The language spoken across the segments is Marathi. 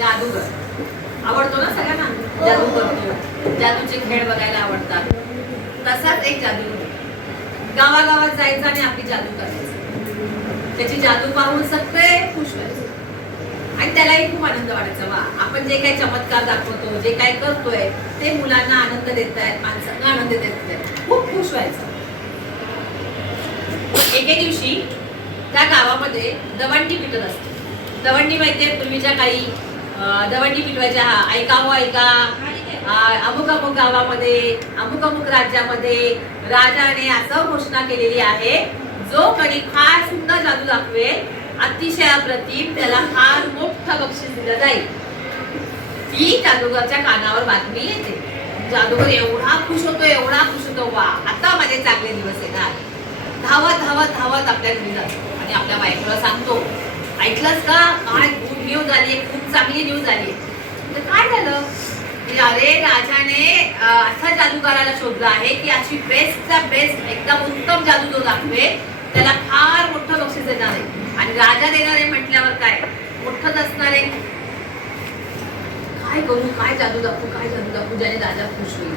जादूगर. आवडतो ना सगळ्यांना? जादू करतो जादूचे खेळ बघायला आवडतात. तसाच एक जादू गावागावात जायचं आणि आपली जादू करायची. त्याची जादू पाहून सगळे खुश व्हायचे. आणि त्यालाही खूप आनंद वाटायचा वा आपण जे काही चमत्कार दाखवतो जे काही करतोय ते मुलांना आनंद देत आहेत माणसांना आनंद देत आहेत. खूप खुश व्हायचं. एके दिवशी त्या गावामध्ये दवंडी पिटत असते. दवंडी माहितीये पूर्वीच्या काळी अं, दवंडी पिटवायच्या हा ऐका हो ऐका. अमुक अमुक गावामध्ये अमुक अमुक राज्यामध्ये राजाने असं घोषणा केलेली आहे जो कधी फार सुंदर जादू दाखवेल अतिशय अप्रतिम त्याला फार मोठं बक्षीस दिलं जाईल. ही जादूगरच्या कानावर बातमी येते. जादूगर एवढा खुश होतो एवढा खुश होतो वा आता माझे चांगले दिवस येणार. धावत धावत धावत आपल्या घरी जातो. आणि आपल्या बायकोला सांगतो ऐकलंच का? काय न्यूज आली खूप चांगली न्यूज आली तर काय झालं? अरे राजाने असा जादूगाराला शोधला आहे की अशी बेस्टचा बेस्ट एकदम उत्तम जादू जो दाखवे त्याला फार मोठं बक्षीस देणार आहे. आणि राजा देणार आहे म्हटल्यावर काय? मोठंच असणार आहे. काय करू? काय जादू दाखवू? काय जादू दाखवू? ज्याने राजा खुश होईल.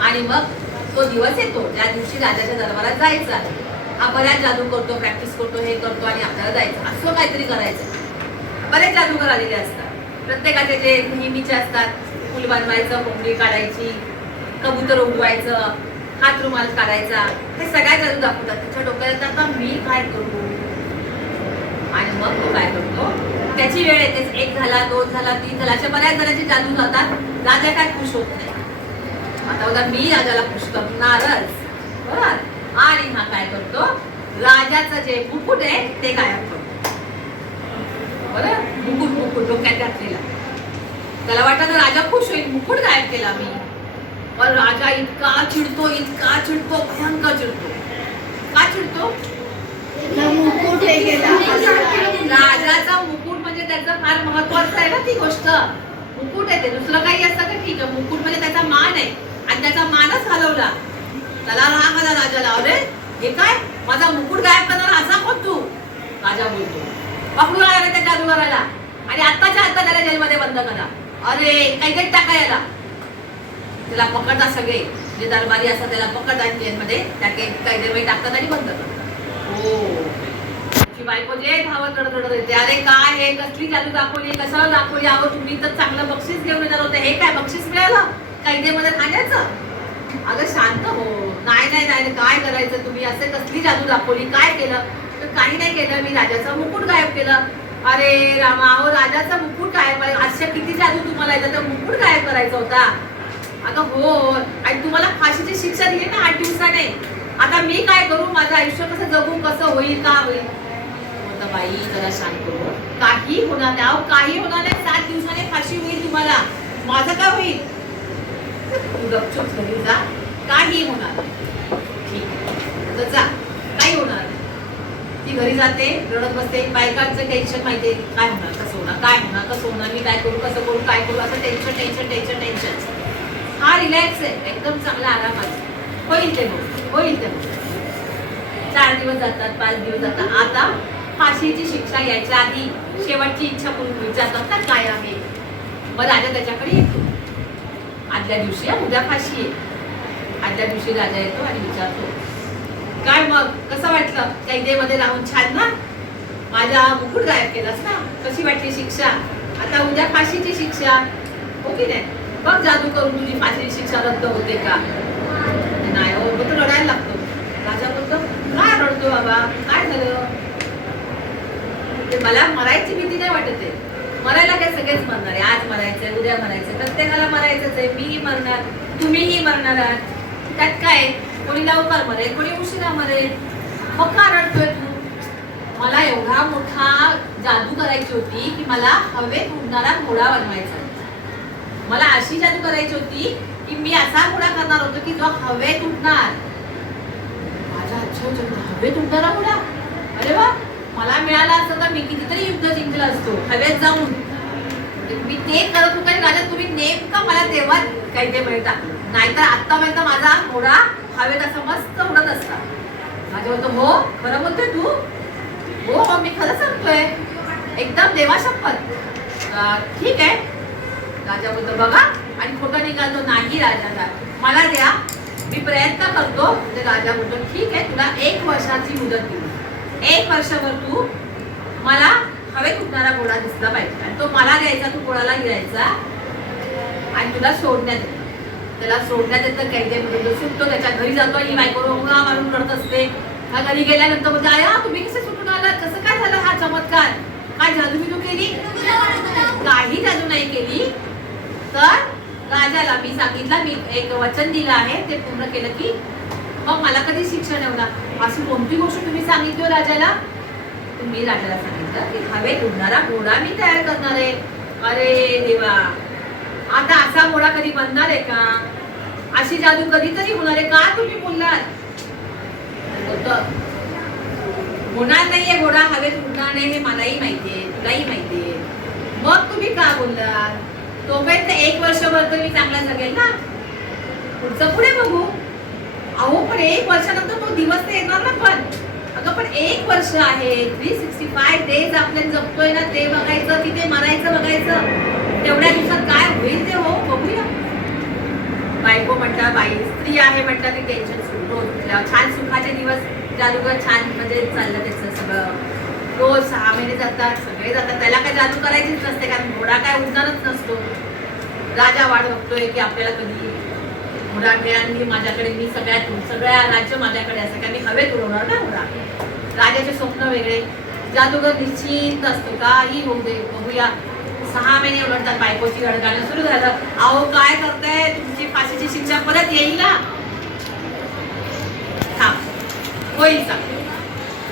आणि मग तो दिवस येतो. त्या दिवशी राजाच्या दरबारात जायचं हा बऱ्याच जादू करतो प्रॅक्टिस करतो हे करतो आणि आपल्याला जायचं असं काहीतरी करायचं बरेच जादूगर आलेले असतात. प्रत्येकाचे जे नेहमीचे असतात फुल बनवायचं कोंबडी काढायची कबूतर उडवायचं हात रुमाल काढायचा हे सगळ्या जादू दाखवतात. त्याच्या डोक्यात येतं, आता मी काय करू आणि मग तो काय करतो? त्याची वेळ येते. एक झाला दोन झाला तीन झाला. अशा बऱ्याच जणांचे जादू जातात. राजा काय खुश होत नाही. आता बघा मी राजाला खुश करणारच. बरोबर आणि हा काय करतो? राजाचं जे मुकुट आहे ते गायब करतो बरं? मुकुट मुकुट डोक्यात घातलेला. त्याला वाटतं राजा खुश होईल. मुकुट गायब केला मी. पण राजा इतका चिडतो इतका चिडतो भयंकर चिडतो. का चिडतो? मुकुट राजाचा मुकुट म्हणजे त्याचं फार महत्वाचं आहे ना ती गोष्ट. मुकुट आहे ते. दुसरं काही असतं का? ठीक आहे. मुकुट म्हणजे त्याचा मान आहे. आणि त्याचा मानच हलवला. त्याला राग आला राजाला. अरे हे काय? माझा मुकुट गायब करणार असा कोण तू? राजा बोलतो. पकडून आला रे त्या जादूगाराला आणि आत्ताच्या आत्ता त्याला जेलमध्ये बंद करा. अरे काहीतरी टाका याला. त्याला पकडतात सगळे. जे दरबारी असतात त्याला पकडतात जेलमध्ये. त्या कैदेमध्ये टाकतात आणि बंद करतात. हो. ती बायको जे धावत रडत रडत येते. अरे काय हे? कसली जादू दाखवली? कसं दाखवली? अहो तुम्ही तर चांगलं बक्षीस घेऊन येणार होते. हे काय बक्षीस मिळालं? कैदेमध्ये खाण्याचं? अगं शांत हो. नाही नाही नाही. काय करायचं? तुम्ही असे कसली जादू दाखवली? काय केलं? काही नाही केलं मी राजाचा मुकुट गायब केलं. अरे रामा अहो राजाचा मुकुट गायब आहे. अशा किती जादू तुम्हाला येतात तर मुकुट गायब करायचा होता? अगं हो आणि तुम्हाला फाशीची शिक्षा दिली ना आठ दिवसाने? आता मी काय करू? माझं आयुष्य कसं जगू? कसं होईल? का होईल? हो म्हटलं बाई जरा शांत करू काही होणार नाही. अहो काही होणार नाही. सात दिवसाने फाशी होईल तुम्हाला. माझं काय होईल? तू गपचूप घरी जा. काही होणार ठीक आहे. तर जा. घरी जाते रडत बसते. बायकांचं टेन्शन माहितीये काय होणार कसं होणार काय होणार कसं होणार मी काय करू कसं करू काय करू असं टेन्शन टेन्शन टेन्शन टेन्शन हा रिलॅक्स आहे एकदम चांगला आरामात होईल ते मग होईल ते मग चार दिवस जातात पाच दिवस जातात. आता फाशीची शिक्षा यायच्या आधी शेवटची इच्छा करून विचारतात ना काय आहे मग राजा त्याच्याकडे येतो. आदल्या दिवशी उद्या फाशी आहे. आदल्या दिवशी राजा येतो आणि विचारतो. काय मग? कसं वाटलं? कैदेमध्ये लावून छान ना? माझा मुकुट गायब केलास ना? कशी वाटली शिक्षा? आता उद्या फाशीची शिक्षा. हो की नाही? बघ जादू करून तुझी फाशीची शिक्षा रद्द होते का? नाही हो मग तो रडायला लागतो. राजा बोलतो काय रडतो बाबा? काय झालं? ते मला मरायची भीती नाही वाटत आहे. मरायला काय सगळेच मरणार आहे. आज मरायचंय उद्या मरायचंय. प्रत्येकाला मरायचंच आहे. मीही मरणार तुम्हीही मरणार आहात. त्यात काय? कोणी लवकर मरेल कोणी उशिरा मरेल मग का रडतोय तू? मला एवढा मोठा जादू करायची होती की मला हवेत उडणारा घोडा बनवायचा मला अशी जादू करायची होती की मी असा घोडा करणार होतो की जो हवेत उडणार. माझ्या अच्छा हवेत उडणारा घोडा? अरे वा मला मिळाला असतं तर मी कितीतरी युद्ध जिंकला असतो हवेत जाऊन. मी ते करत होतो आणि राजा तुम्ही नेमका मला तेव्हा काही ते मध्ये टाकलं. नाहीतर आतापर्यंत माझा घोडा हवेत असा मस्त उडत असता माझ्या बोलतो हो खरं बोलतोय तू? हो हो मी खरं सांगतोय. एकदम देवा शपथ ठीक आहे. राजा बोलतो बघा आणि खोटं निघालतो नाही राजाला. मला द्या. मी प्रयत्न करतो. ते राजा बोलतो ठीक आहे तुला एक वर्षाची मुदत दिली एक वर्षभर तू मला हवेत उठणारा घोडा दिसला पाहिजे. आणि तो मला द्यायचा तू कोणाला द्यायचा. आणि तुला सोडण्यात येईल. त्याला सोडण्यात येतं काही म्हणजे सुटतो त्याच्या घरी जातो ही बायको उंगळा मारून करत असते. हा घरी गेल्यानंतर म्हणजे आया तुम्ही कसे सुटून आला कसं काय झालं हा चमत्कार? काय जादू बिदू केली? काही जादू नाही केली. तर राजाला मी सांगितलं मी एक वचन दिलं आहे ते पूर्ण केलं की मग मला कधी शिक्षा नाही होणार. अशी कोणती गोष्ट तुम्ही सांगितली हो राजाला? तुम्ही राजाला सांगितलं की हवेत उडणारा घोडा मी तयार करणार आहे. अरे देवा. आता असा कधी बनणार आहे का? अशी जादू कधीतरी होणार आहे. का तुम्ही बोललात? होणार नाहीये घोडा हवेत उडणार नाही हे मलाही माहितीये तुलाही माहितीये मग तुम्ही का बोललात? तोपर्यंत एक वर्षभर तर मी चांगला जगेल ना? पुढचं पुढे बघू. अहो पण एक वर्षानंतर तो दिवस तर येणार ना पण. अगं पण एक वर्ष आहे. थ्री सिक्स्टी फाय डेज आपल्याला जपतोय ना ते बघायचं की ते मरायचं बघायचं. तेवढ्या दिवसात काय होईल ते हो बघूया. बायको म्हटलं बाई स्त्री आहे म्हटलं ते टेन्शन सुरू रोज छान सुखाचे दिवस जादूगर छान म्हणजे चाललं त्याचं सगळं. रोज सहा महिने जातात सगळे जातात. त्याला काय जादू करायचीच नसते कारण घोडा काय उडणारच नसतो. राजा वाट बघतोय की आपल्याला कधी घोडा मिळाल माझ्याकडे मी सगळ्यात सगळ्या राज्य माझ्याकडे असं काय मी हवेत उडवणार ना घोडा राजाचे स्वप्न वेगळे. जादूगर निश्चिंत असतो. काही होऊ दे बघूया. सहा महिने उलटतात बायकोची रडगाणं सुरू झालं. अहो काय करताय? तुमची फाशीची शिक्षा परत येईल ना हा होईल चांगलं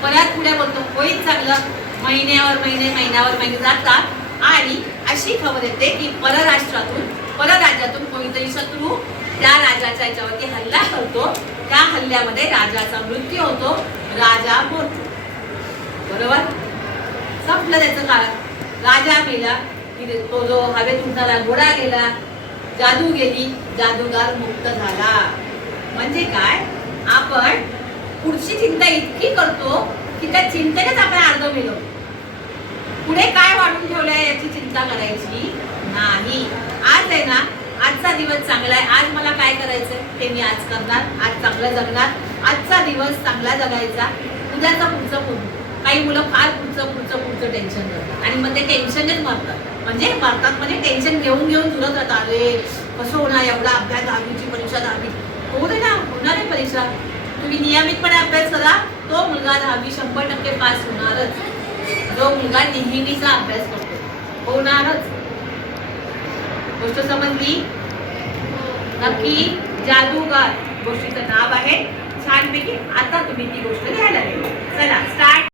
परत पुढे बोलतो. होईल चांगलं. महिन्यावर महिने महिन्यावर महिने जातात. आणि अशी खबर येते की परराष्ट्रातून परराज्यातून कोणीतरी शत्रू त्या राजाच्या याच्यावरती हल्ला करतो. त्या हल्ल्यामध्ये राजाचा मृत्यू होतो. राजा मरतो. बरोबर? संपलं त्याचं कारण राजा मेला. की तो जो हवेत उडणारा घोडा गेला. जादू गेली. जादूगार मुक्त झाला. म्हणजे काय? आपण पुढची चिंता इतकी करतो की त्या चिंतेनेच आपण अर्ध मिळव पुढे काय वाढून ठेवलंय याची चिंता करायची नाही. आज आहे ना आजचा दिवस चांगला आहे. आज मला काय करायचंय? ते मी आज करणार. आज चांगलं जगणार. आजचा दिवस चांगला जगायचा. उद्याचा पुढचं पुढं काही मुलं फार पुढचं पुढचं पुढचं टेन्शन करतात आणि मग ते टेन्शनच मरतात. म्हणजे मरतात म्हणजे टेन्शन घेऊन घेऊन झुरत राहतात अरे कसं होणार? एवढा अभ्यास दहावीची परीक्षा दहावी. होऊ दे ना. होणार आहे परीक्षा. तुम्ही नियमितपणे अभ्यास करा. तो मुलगा दहावी शंभर टक्के पास होणारच. जो मुलगा नेहमीचा अभ्यास करतो. होणारच. गोष्ट समजली नक्की जादूगार गोष्टीचं नाव आहे. छानपैकी आता तुम्ही ती गोष्ट घ्यायला चला स्टार्ट